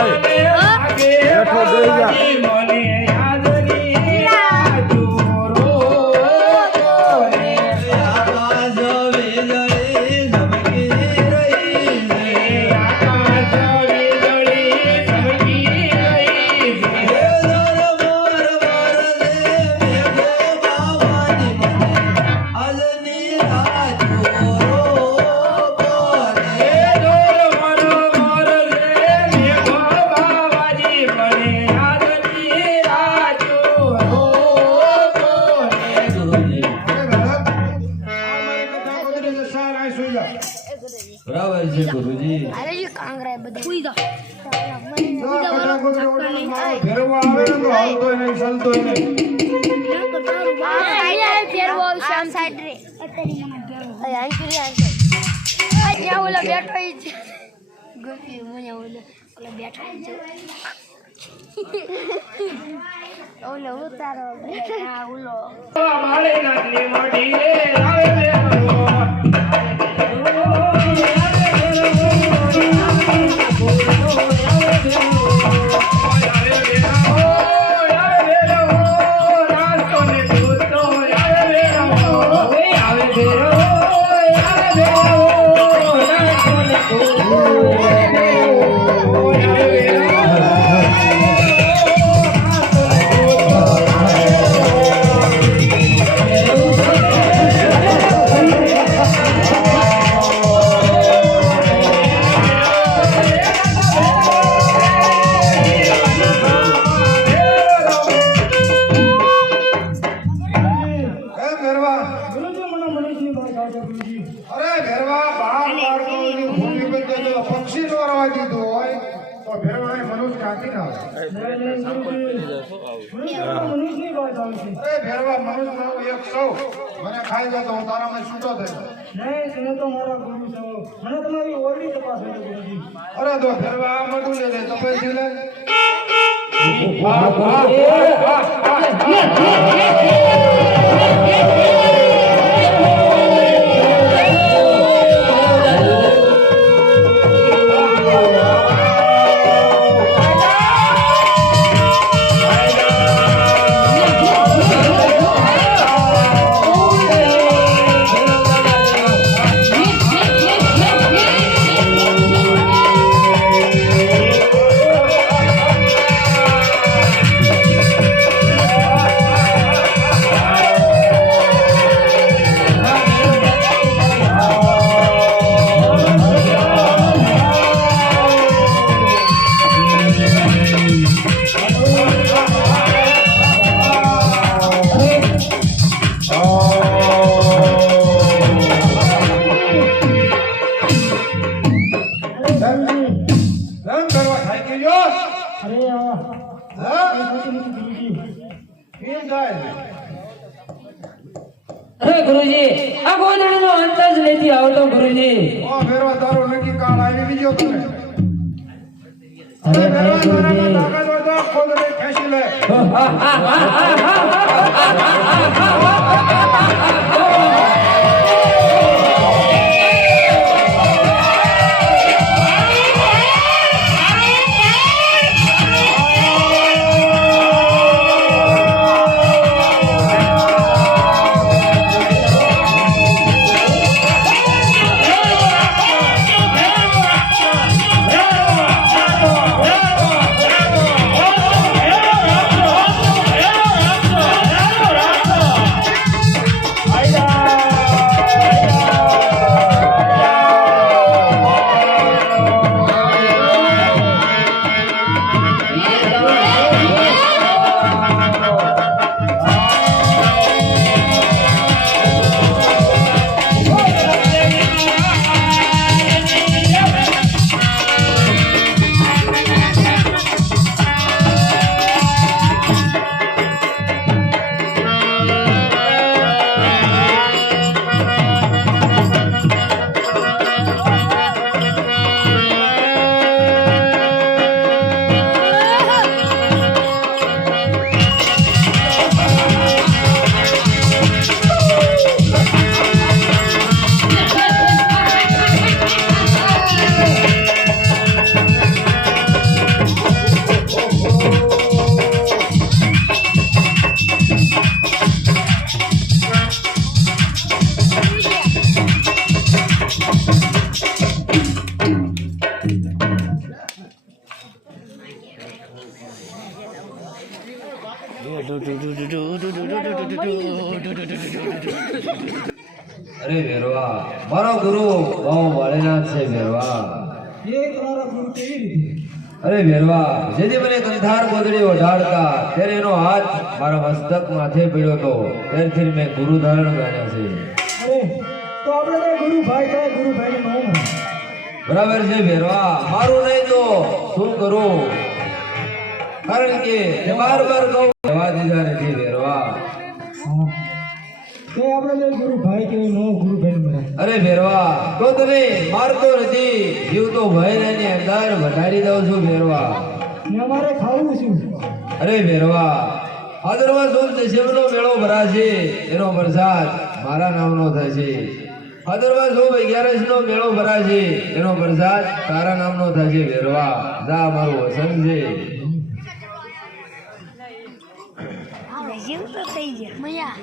જાય. બેઠો જોઈ જા. બરાબર છે ગુરુજી. અરે જે કાંગરા બધા. સુઈ જા ફેરવા આવે ને તો હાલતો નહીં ચાલતો નહીં. ઓલો ઉતારો અરે ભેરવા બાર બાળકોની ભૂમિ પર જો પક્ષી દોરવા દીધું હોય તો ભેરવાને મનુષ્ય ક્યાંથી ના આવે. અરે ભેરવા મનુષ્ય નો એક સૌ મને ખાઈ જતો હું તારામાં છૂટો થયો અરે તો ભેરવા આ અરે લે લે. તપસ્વી લે અરે ગુરુજી આ નો અંત જ નથી આવતો ગુરુજી ઓ ભેરવા તારો નક્કી કાળ આવી બીજો તને અરે તારામાં ગુરુજી તાકાત હોય તો ખોદડે ખેંચી લે અરે વેરવા, મારો ગુરુ બહુ વાળેનાથ છે વેરવા. અરે વેરવા, જેથી મને કંધાર ગોદડી ઓઢાડતા ત્યારે એનો હાથ મારા મસ્તક માથે પડ્યો હતો. ત્યારથી મેં ગુરુ ધારણ ગાણ્યા છે. બરાબર છે વેરવા, મારું નહીં તો શું કરું? કારણ કે બાર બાર કહું. જવા દીધા નથી ભેરવા તો આપણે ગુરુ ભાઈ કે નો ગુરુ મરે અરે ભેરવા તો તને મારતો નથી. જીવ તો ભય એની અંદર વધારી દઉં છું ભેરવા ને અમારે ખાવું શું? અરે ભેરવા ભાદરવા સુદ દશમનો મેળો ભરાશે એનો પ્રસાદ મારા નામનો થશે. ભાદરવા સુદ અગિયારસ નો મેળો ભરાશે એનો પ્રસાદ તારા નામનો થશે ભેરવા જા મારું વસન છે. જીવ તો થઈ ગયા મયા